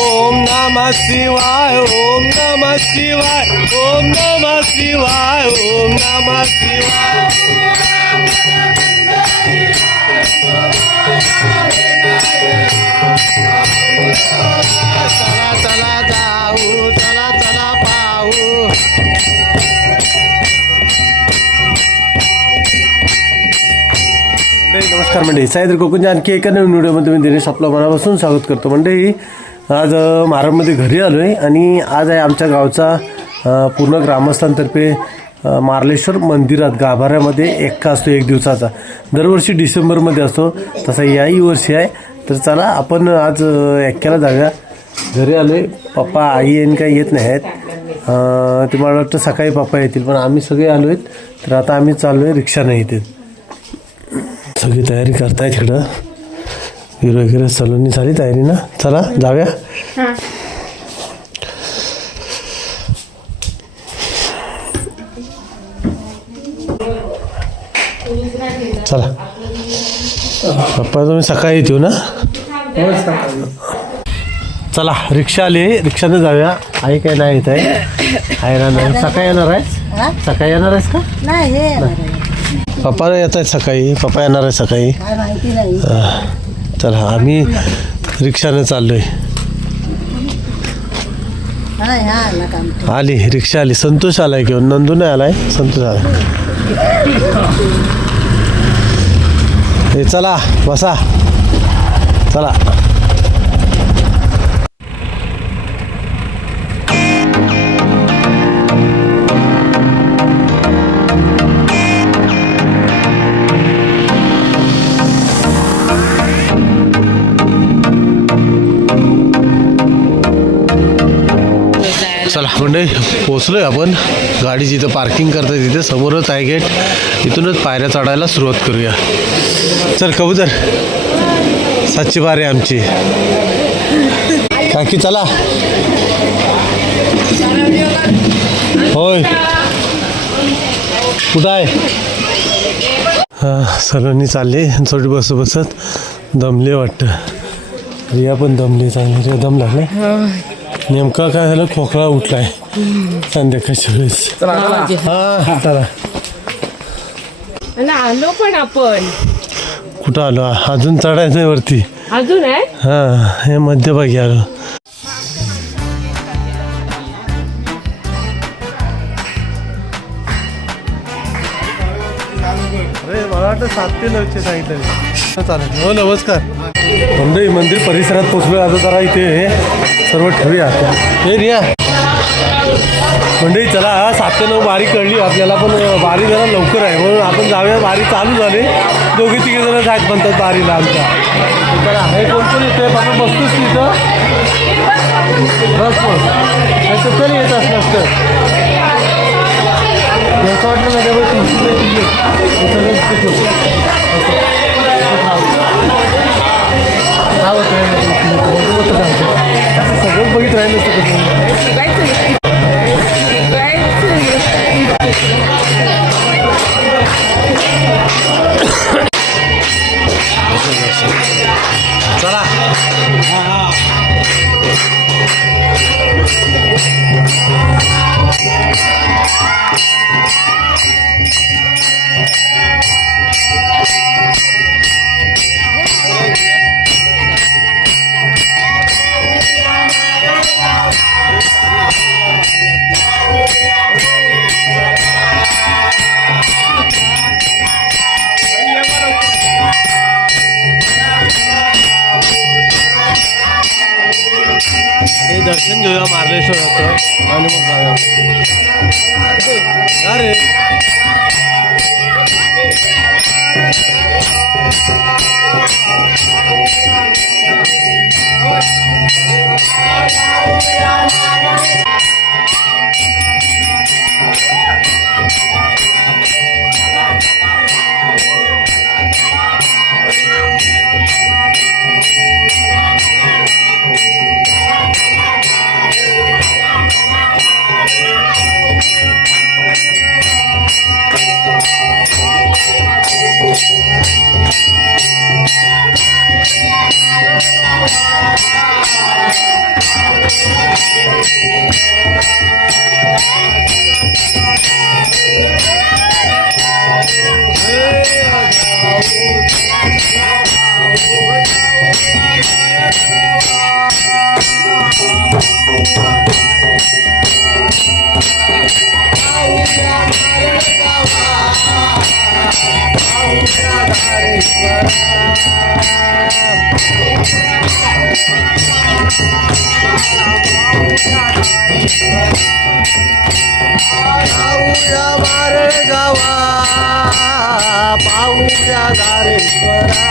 ओम नमः शिवाय ओम नमः शिवाय ओम नमः शिवाय ओम नमः शिवाय। चला चला जाऊ चला चला पाहू। नमस्कार मंडळी, सायद्र कोकणच्या आणखी एका नवीन व्हिडिओमध्ये मी दिनेश आपलं मनापासून स्वागत करतो। मंडळी आज मारममध्ये घरी आलो आहे आणि आज आहे आमच्या गावचा पूर्ण ग्रामस्थांतर्फे मार्लेश्वर मंदिरात गाभाऱ्यामध्ये एक्का असतो 1 दिवसाचा। दरवर्षी डिसेंबरमध्ये असतो, तसा याही वर्षी आहे। तर चला आपण आज एक्क्याला जाऊया। घरी आलो आहे, पप्पा आई आणि काही येत नाही आहेत, ते मला वाटतं सकाळी पप्पा येतील, पण आम्ही सगळे आलो आहेत। तर आता आम्ही चाललो आहे, रिक्षाने येते। सगळी तयारी करताय तिकडं, वीर वगैरे सलोनी झाली तयारी ना? चला जाऊया। चला पप्पा तुम्ही सकाळी येतो ना? चला रिक्षा आली, रिक्षाने जाऊया। आई काय नाही येत आहे, आई नाही। सकाळी येणार आहेस? सकाळी येणार आहेस का? पप्पा येत आहेत सकाळी, पप्पा येणार आहे सकाळी। चला आम्ही रिक्षाने चाललोय। आली रिक्षा आली, संतोष आलाय घेऊन, नंदू नाही आलाय, संतोष आलाय। हे चला बसा, चला। चला मंडळी पोचलोय आपण। गाडी जिथं पार्किंग करता तिथे समोरच आहे गेट, इथूनच पायऱ्या चढायला सुरुवात करूया। चल कबूतर, 7ची बारी आमची। काकी चला। होय कुठं आहे? हां सलोनी चालली थोडी बसत दमले वाटतं। रिया पण दमली, चांगली रिया दम लागले। नेमका काय झालं, खोकला उठलाय संध्याकाळच्या वेळेस। हा चला आलो, पण आपण कुठं आलो? अजून चढायचं आहे वरती, अजून आहे। हा हे मध्यभागी आलो। अरे मला वाटतं 7 ते 9 सांगितलं। चालेल, हो नमस्कार मंडळी। मंदिर परिसरात पोचलो आता, जरा इथे सर्व ठेवूया। हे रिया मंडळी चला, 7 ते 9 बारी कळली आपल्याला, पण बारी जरा लवकर आहे म्हणून आपण जाऊया। बारी चालू झाली, 2-3 जण आहेत म्हणतात बारीला आमच्या। चला हे कोण येते बाबा, बसतोच तिथं बस बस तरी येत असतं असं वाटलं ना सगळं बघित राहिलं चला। हे दर्शन घेऊया मार्लेश्वराचं आणि मग जाऊया। अरे जाऊया मारे गावा पाहूया धारेश्वरा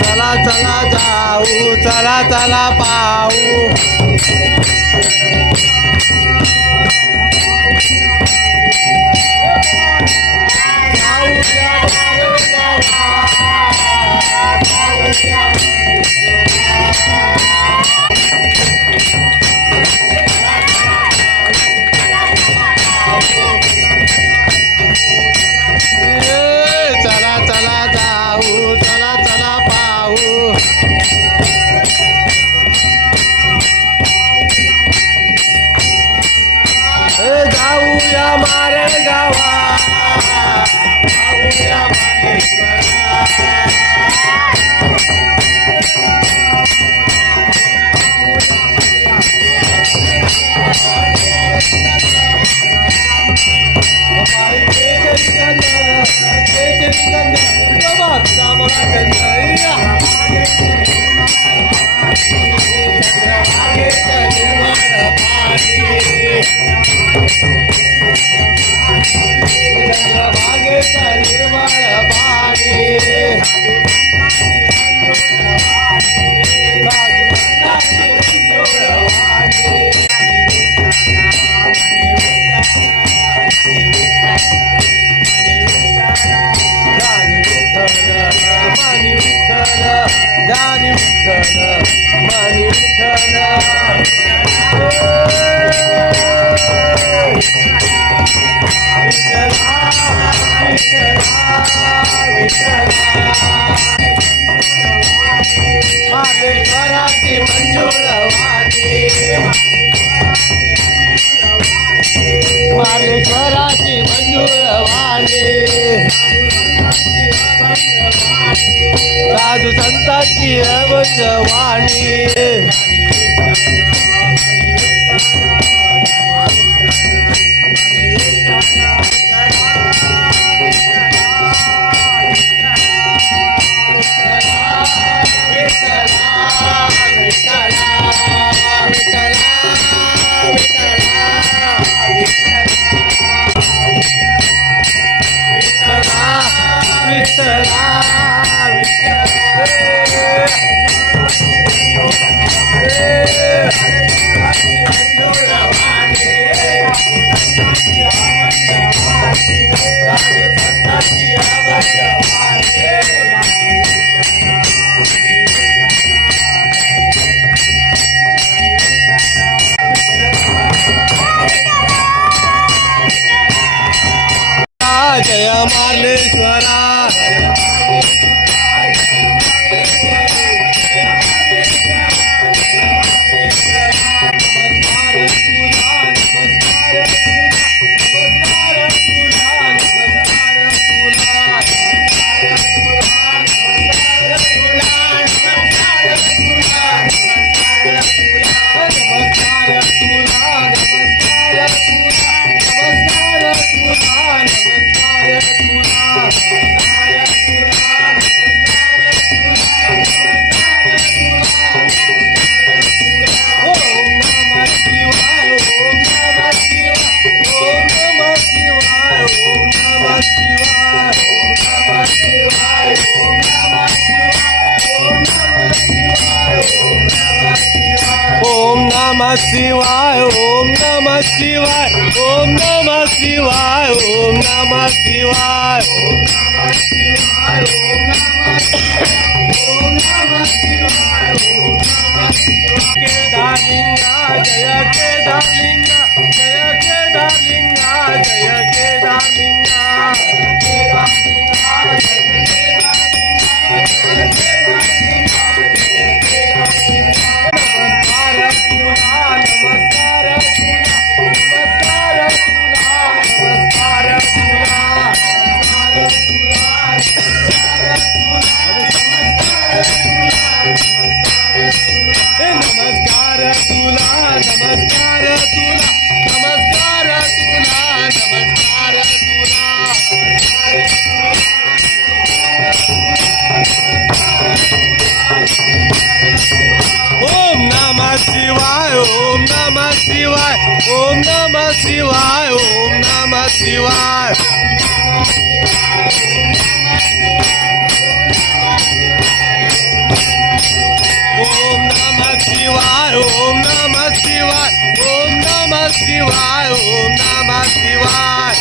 चला चला जाऊ चला चला पाहू चला चला जाऊ चला चला पाहू जाऊया मारे गावा जाऊया मार्लेश्वराची मंजुळवाणी मार्लेश्वराची मंजुळवाणी साधू संतांची अभंगवाणी जय मार्लेश्वरा नमः शिवाय ओम नमः शिवाय ओम नमः शिवाय ओम नमः शिवाय ओम नमः शिवाय ओम नमः शिवाय ओम नमः शिवाय केदारलिंगा जय केदारलिंगा जय केदारलिंगा जय केदारलिंगा केदारलिंगा जय केदारलिंगा ओम नमः शिवाय ओम नमः शिवाय ओम नमः शिवाय ओम नमः शिवाय ओम नमः शिवाय ओम नमः शिवाय ओम नमः शिवाय ओम नमः शिवाय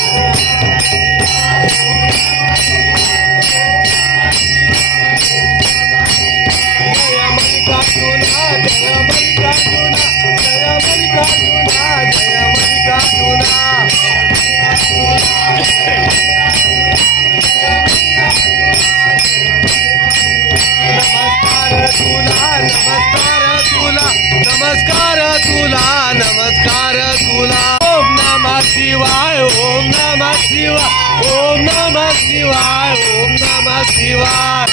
जय मल्लिकार्जुना जय मल्लिकार्जुना जय मल्लिकार्जुना जय मल्लिकार्जुना नमस्कार तुला नमस्कार तुला ओम नमः शिवाय ओम नमः शिवाय ओम नमः शिवाय ओम नमः शिवाय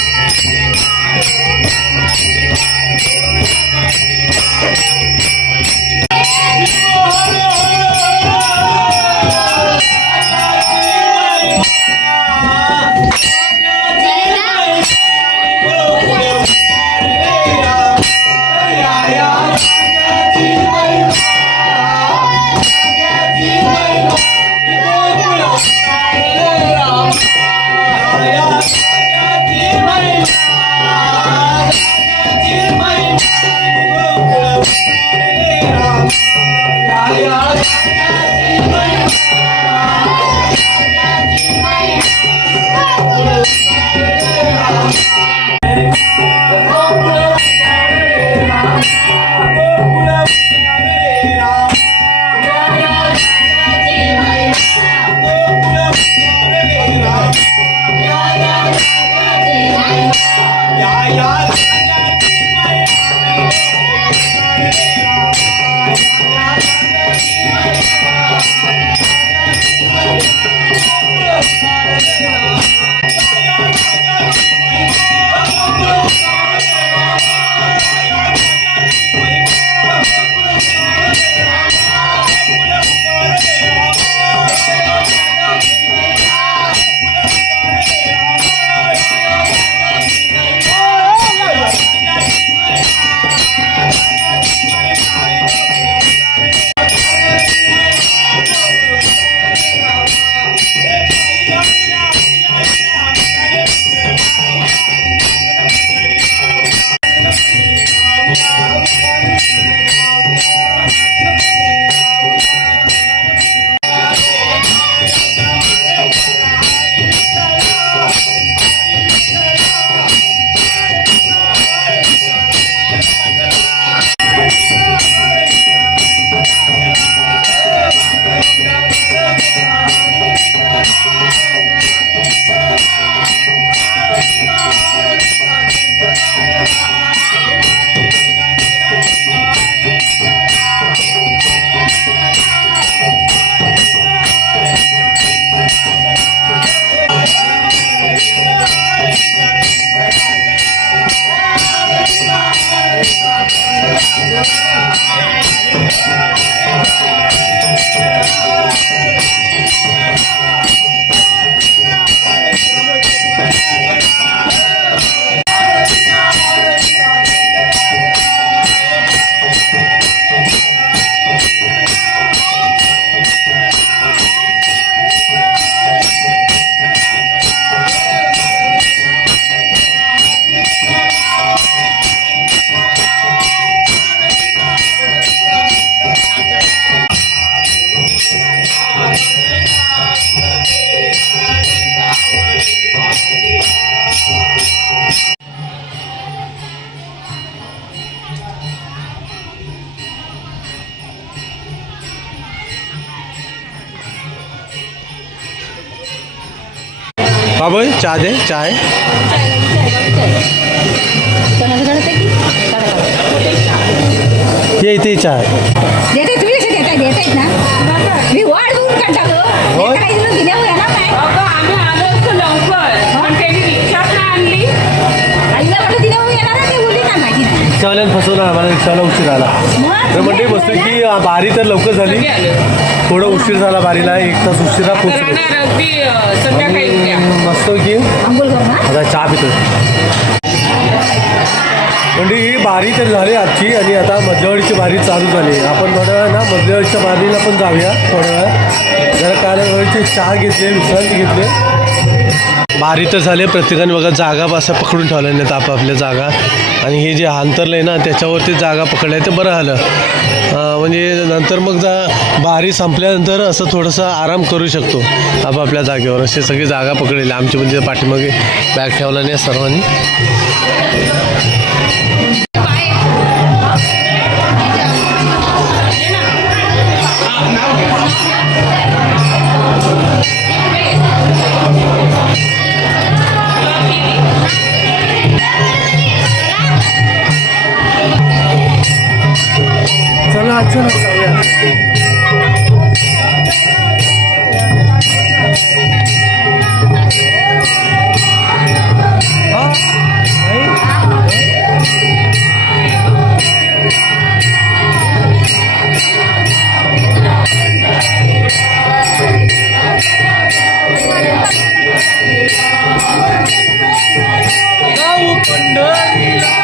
बाबू चाय दे चाय ये इथे चहा देते तुम्ही कसे देतायत ना मी वाढ बघून कंटाळलो होय? करायचं दिल्यावर येणार नाही अगं आम्ही आलो असतो लवकर पण त्यांनी रिक्षा नाही आणली. आईला म्हटलं दिल्यावर येणार नाही ते बोलली ना माझी रिक्षावाल्यानं फसवलं आम्हाला रिक्षावाला उशीर आला तर म्हणजे मस्त की बारी तर लवकर झाली सगळे आले थोडं उशीर झाला बारीला 1 तास उशिरा पोहोचलो राहणार अगदी संध्याकाळी उद्या. मस्त की आंघोळ करणार आता चहा पितो म्हणजे ही बारी तर झाली आजची आणि आता मध्यवाडीची बारी चालू झाली आपण थोड्या वेळ ना मध्यवाडीच्या बारीला पण जाऊया थोड्या वेळ जरा कालवडीचे चहा घेतले विश्रांती घेतले बारी तर झाले प्रत्येकाने बघा जागा असं पकडून ठेवल्या नाहीत आपापल्या जागा आणि हे जे अंतरलं आहे ना त्याच्यावरती जागा पकडल्या ते बरं झालं म्हणजे नंतर मग बारी संपल्यानंतर असं थोडंसं आराम करू शकतो आपापल्या जागेवर असे सगळी जागा पकडलेली आमची म्हणजे पाठीमागे बॅग ठेवला नाही सर्वांनी चला चला जाऊया जाऊ पंढरीला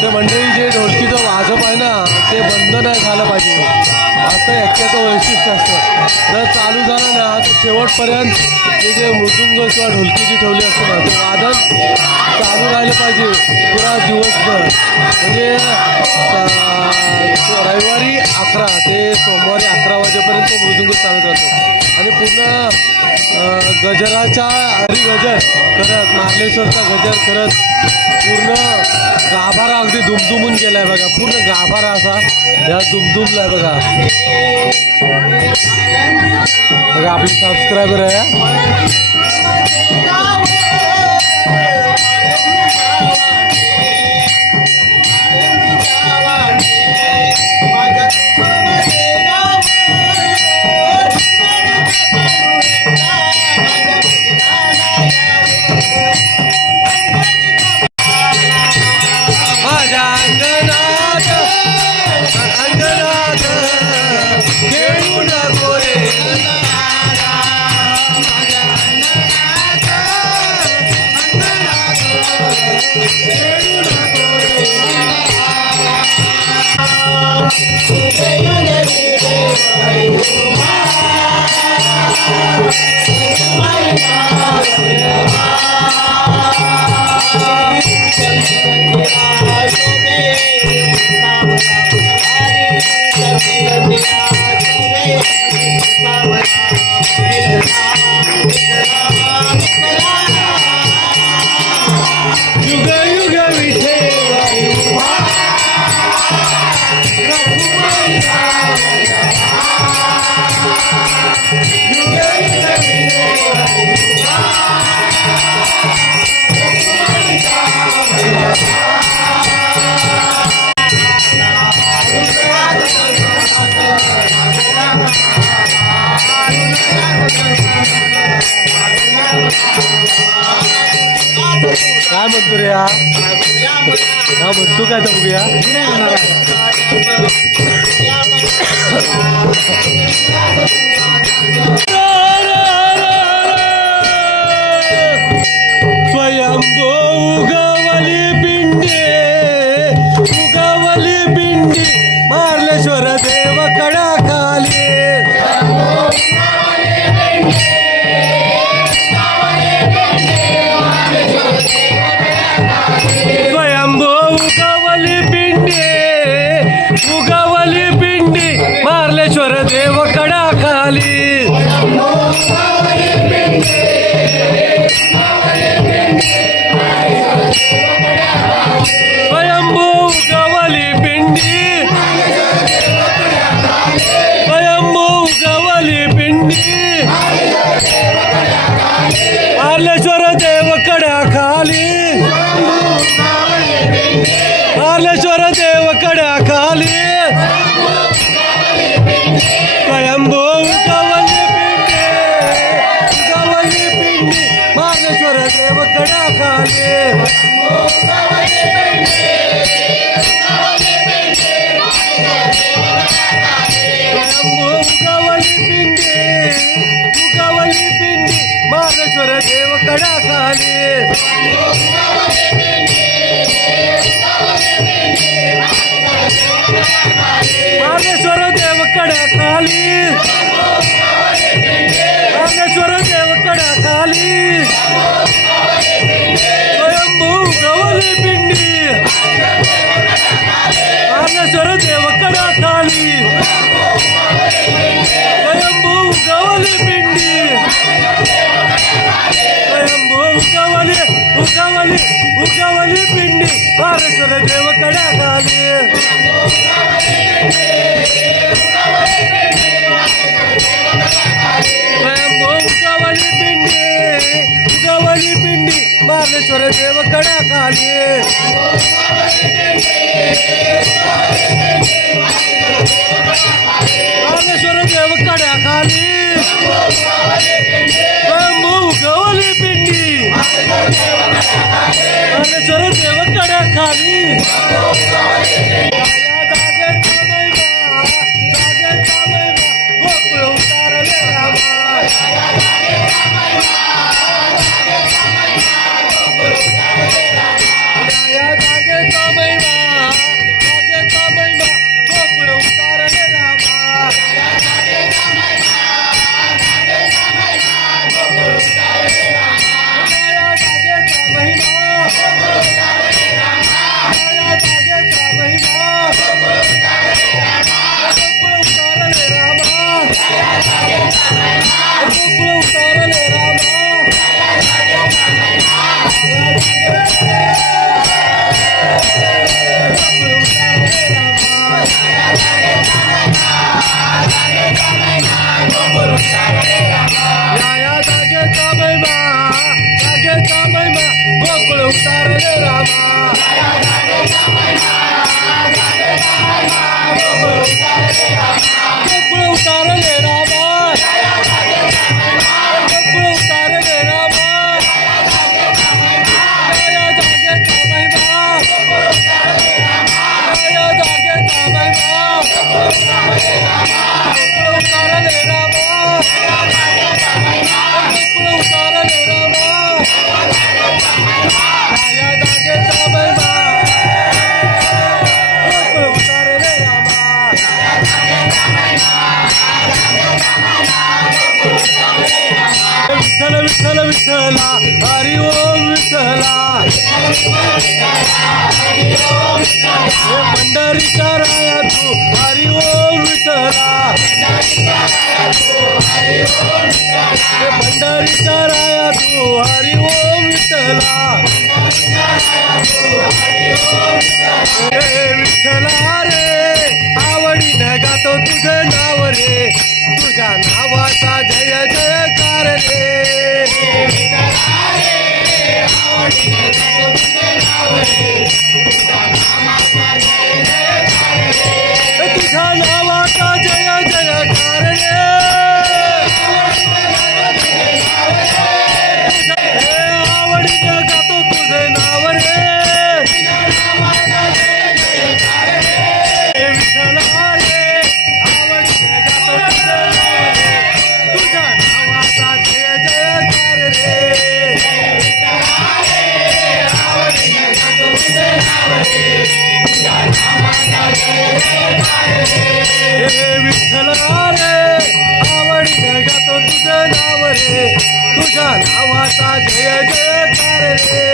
ते मंडळी जे ढोलकीचं वाजप आहे ना ते बंद नाही झालं पाहिजे असं याच्याचं वैशिष्ट्य असतं. जर चालू झालं ना तर शेवटपर्यंत ते जे मृदुंग किंवा ढोलकी जी ठेवली असते ना ते वादन चालू राहिलं पाहिजे पुरा दिवसभर. म्हणजे रविवारी 11 ते सोमवारी 11 वाजेपर्यंत मृदुंग चालत राहतो आणि पूर्ण गजराच्या हरिगजर करत मार्लेश्वरचा गजर करत पूर्ण गाभारा अगदी दुमदुमून गेलाय बघा. पूर्ण गाभारा असा या दुमदुमलाय बघा. बघा आपले सबस्क्रायबर आहे. माझ्या अंगणात अंगणात खेळू नको रे. युग युग विठे काय म्हणतो रे हा म्हणतो काय तर बघूया. स्वयंभो उगवली पिंडी मार्लेश्वर देव कडा खाली. स्वयंभो उगवली पिंडी मार्लेश्वर देव कडा खाली. स्वयंभो उगवली पिंडी मार्लेश्वर देव कडा खाली. मार्लेश्वर देव कडा खाली. स्वयंभो उगवली पिंडी मार्लेश्वर देव कडा खाली. उगवली पिंडी मार्लेश्वर देव कडा खाली. मार्लेश्वर देव कडा खाली. मार्लेश्वर देव कडा खाली. स्वयंभू उगवली पिंडी मार्लेश्वर देव कडा खाली. स्वयंभू उगवली पिंडी स्वयंभू उगवली पिंडी मार्लेश्वर देव कडा खाली. स्वयंभू उगवली पिंडी मार्लेश्वर देव कडा खाली. मार्लेश्वर देव कडा खाली. स्वयंभू उगवली पिंडी मार्लेश्वर देव कडा खाली. गोकुळ उतारले रामा. या या जागेचा महिमा गोकुळ उतारले रामा गोकुळ उतारले रामा गोकुळ उतारले रामा या जागेचा महिमा या जागेचा महिमा गोकुळ उतारले रामा गोकुळ उतारले रामा या जागेचा महिमा गोकुळ उतारले रामा विठ्ठल विठ्ठल विठ्ठला हरी ओम विठ्ठला हे पंढरीच्या राया तू हरी ओम विठ्ठला हे पंढरीच्या राया तू हरी ओम विठ्ठला हे विठ्ठला रे आवडीने गातो तुझे नाव रे तुझ्या नावाचा जय जयकार रे तुझ्या नावाचा जय जयकार रे आवडीने गातो तुझे नाव रे विठ्ठला रे आवडीने गातो तुझे नाव रे तुझ्या नावाचा जय जयकार रे हे विठ्ठला रे आवडीने गातो तुझे नाव रे तुझ्या नावाचा जय जयकार रे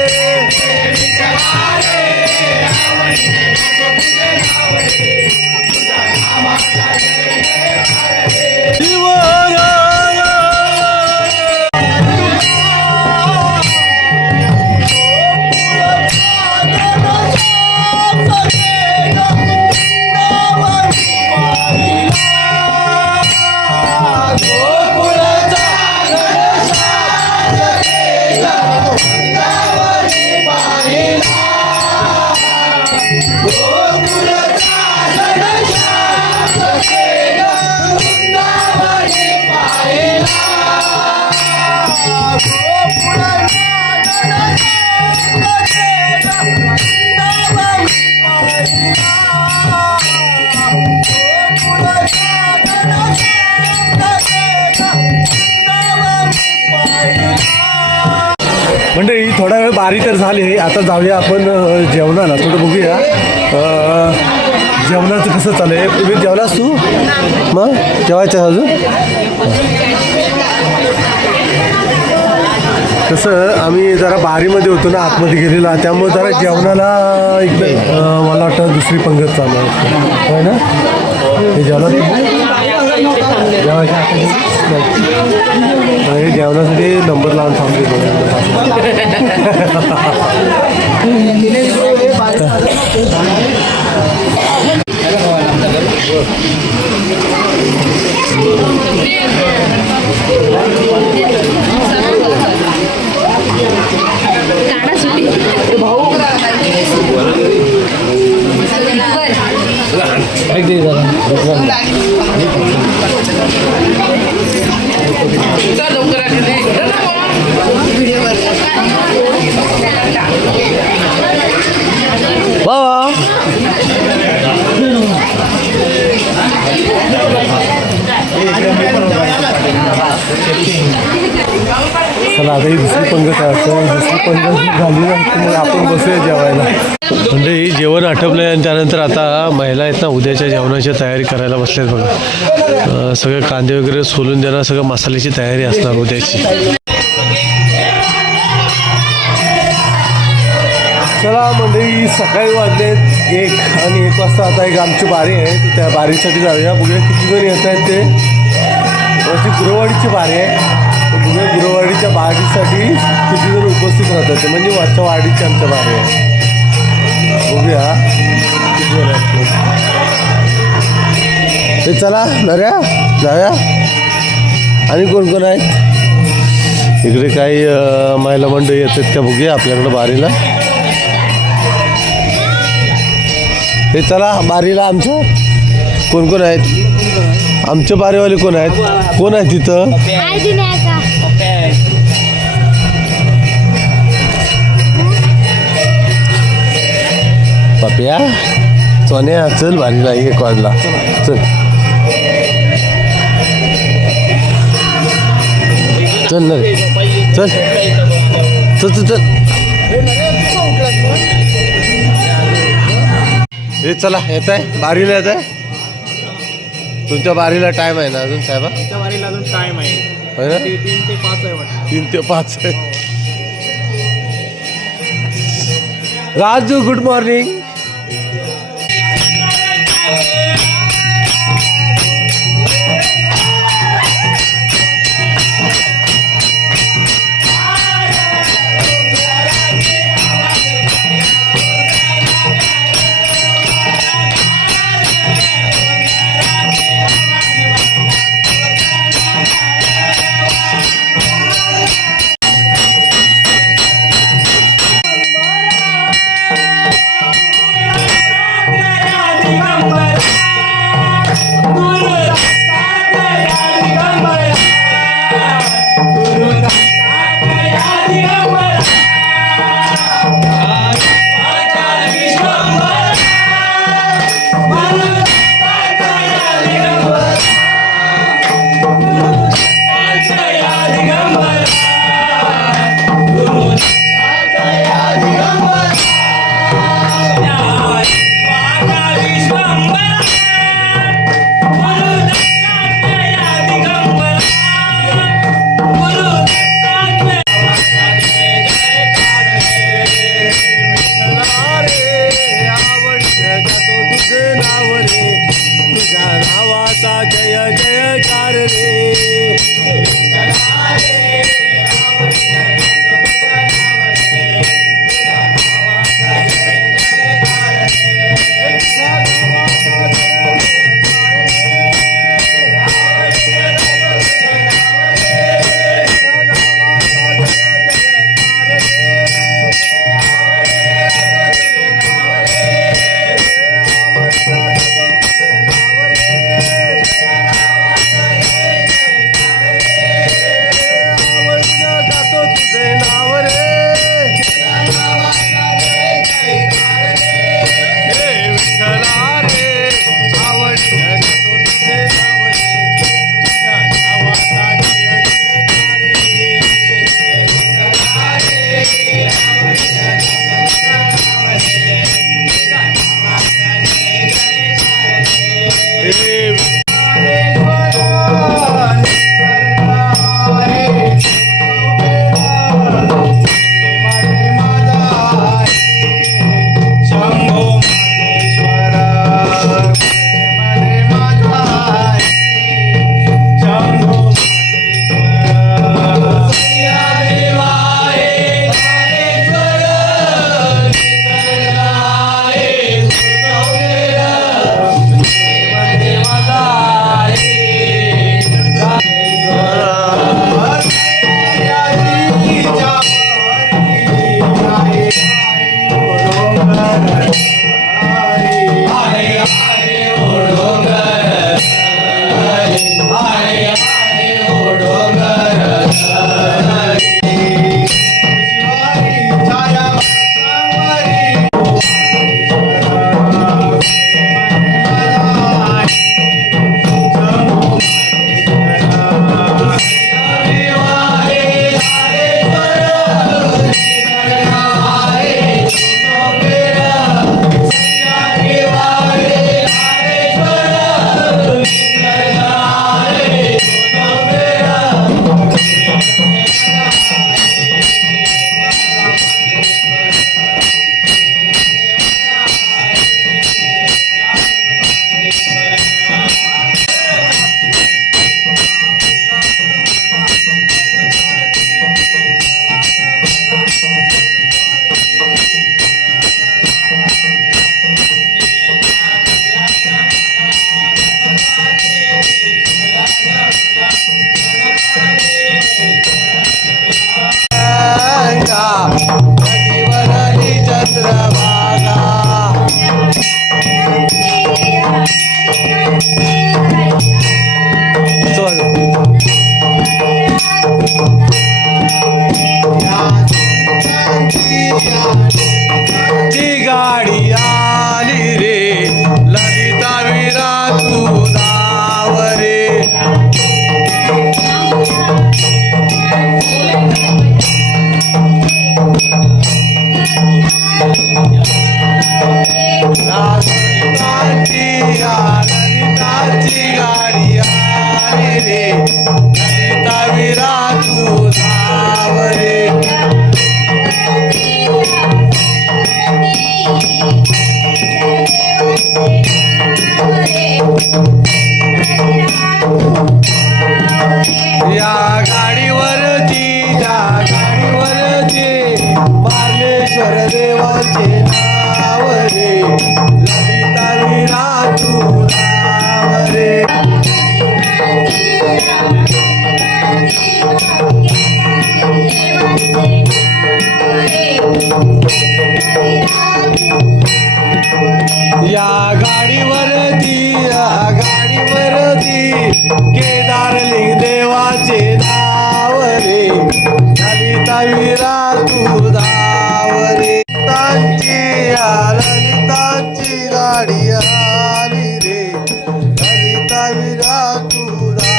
मंडळी थोडा वेळ बारी तर झाली आता जाऊया आपण जेवणाला थोडं बघूया जेवणाचं कसं चालू आहे तुम्ही जेवलास तू मग जेवायचं अजून कसं आम्ही जरा बारीमध्ये होतो ना आतमध्ये गेलेला त्यामुळे जरा जेवणाला एकदम मला वाटतं दुसरी पंगत चालू आहे होय ना हे जेवणात हे जेवणासाठी नंबर लावून थांबले चला आता ही दुसरी पंगत आहे दुसरी पंगत झाली मग आपण बसूया जेवायला म्हणजे ही जेवण आटपलं आणि त्यानंतर आता महिला आहेत ना उद्याच्या जेवणाची तयारी करायला बसल्यात बघा सगळं कांदे वगैरे सोलून देणार सगळं मसाल्याची तयारी असणार उद्याची चला मंडळी सकाळी वाजलेत 1 आणि 1 वाजता आता एक आमची बारी आहे तर त्या बारीसाठी जाऊया बघूया किती जण येत आहेत ते अशी गुरुवाडीची बारी आहे तर बघूया गुरुवाडीच्या बारीसाठी किती जण उपस्थित राहतात ते म्हणजे वरच्या वाडीची आमच्या बारी आहे बघूया किती जण आहेत चला नऱ्या जाऊया. आणि कोण कोण आहेत इकडे? काही महिला मंडळी येतात का बघूया आपल्याकडं बारीला. हे चला बारीला आमचं कोण कोण आहेत? आमचे बारीवाले कोण आहेत? कोण आहे तिथं? पप्या सोन्या चल बारीला 1 वाजला चल चल ना रे चल चल चल चल. हे चला येत आहे बारीला येत आहे. तुमच्या बारीला टाइम आहे ना अजून साहेबा? त्या वारीला अजून टाइम आहे. होय ना? 3 ते 5 आहे वाटतं. 3 ते 5 आहे. Raju good morning. रे ललिता वीरा तुझा रे या गाडीवरती केदारलिंग देवाचे नाव रे ललिता वीरा तुझा रे ललिताची गाडी आली रे ललिता वीरा तुझा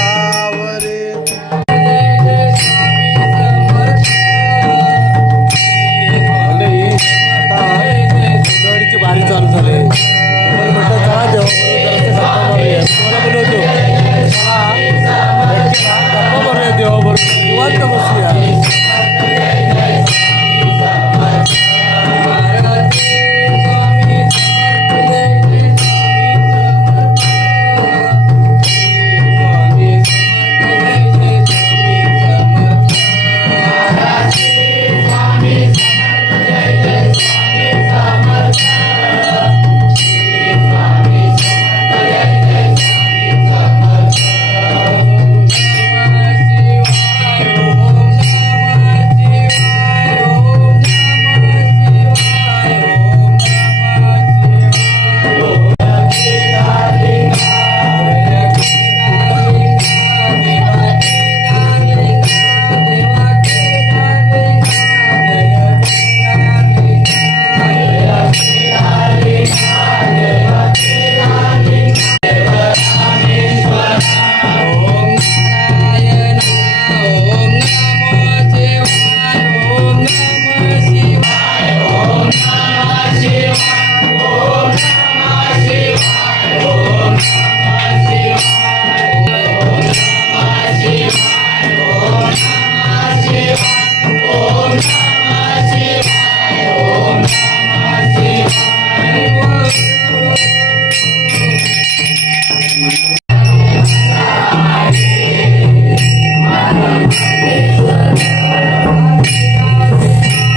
रे गाडीची बारी चालू झाली म्हटलं चला देवाबरोबर निवांत बसूया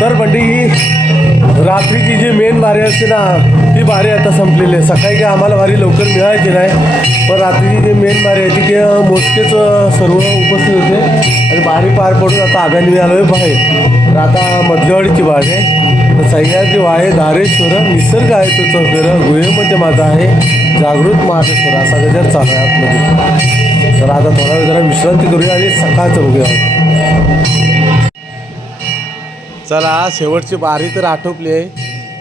तर बंडी ही रात्रीची जी मेन बारी असते ना ती बारी आता संपलेली आहे. सकाळी काय आम्हाला बारी लवकर मिळायची नाही, पण रात्रीची जी मेन बारी आहे ती की मोजकेच सर्व उपस्थित होते आणि बारी पार पडून आता आव्याने मी आलो आहे बाहेर. तर आता मधल्यावाडीची बारी आहे. तर सह्याद्री वाहे धारेश्वर निसर्ग आहे तो चौफेर गुहेमध्ये माझा आहे जागृत महादेश्वर असा गजर चालू आहे आतमध्ये. तर आता थोडा वेळ जरा विश्रांती करूया आणि सकाळचं बघूया. चला शेवटची बारी तर आटोपली आहे.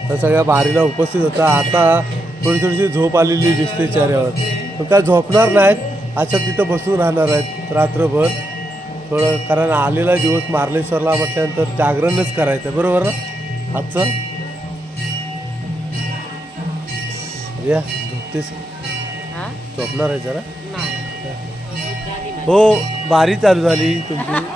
तर सगळ्या बारीला उपस्थित होता. आता थोडीशी झोप आलेली दिसते चेहऱ्यावर. पण काय झोपणार नाहीत, अच्छा तिथं बसून राहणार आहेत रात्रभर थोडं, कारण आलेला दिवस मार्लेश्वरला म्हटल्यानंतर जागरणच करायचं बरोबर ना आजचं. रिया झोपतेस, झोपणार आहे जरा. हो बारी चालू झाली तुमची.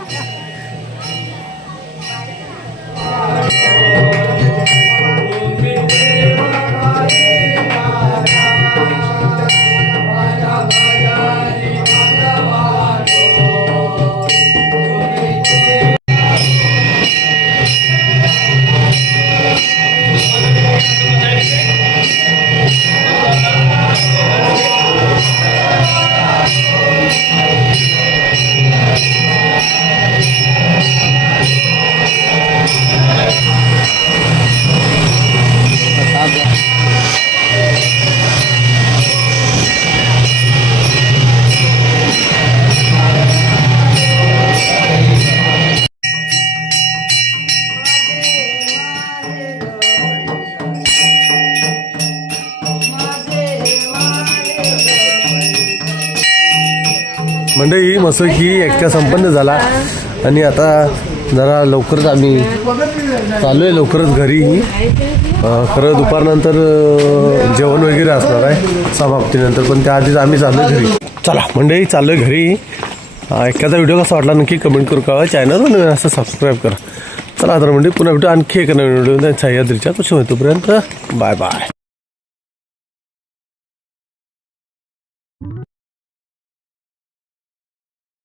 मंडळी मसोकी एकट्या संपन्न झाला आणि आता जरा लवकरच आम्ही चालू आहे लवकरच घरी. खरं दुपारनंतर जेवण वगैरे असणार आहे समाप्तीनंतर, पण त्याआधीच आम्ही चाललो घरी. चला मंडळी चाललो आहे घरी. एखादा व्हिडिओ कसा वाटला नक्की कमेंट करू का, चॅनल नवीन असं सबस्क्राईब करा. चला तर मंडळी पुन्हा भेटू आणखी एका नवीन व्हिडिओ सह्याद्रीच्या. तोपर्यंत बाय बाय.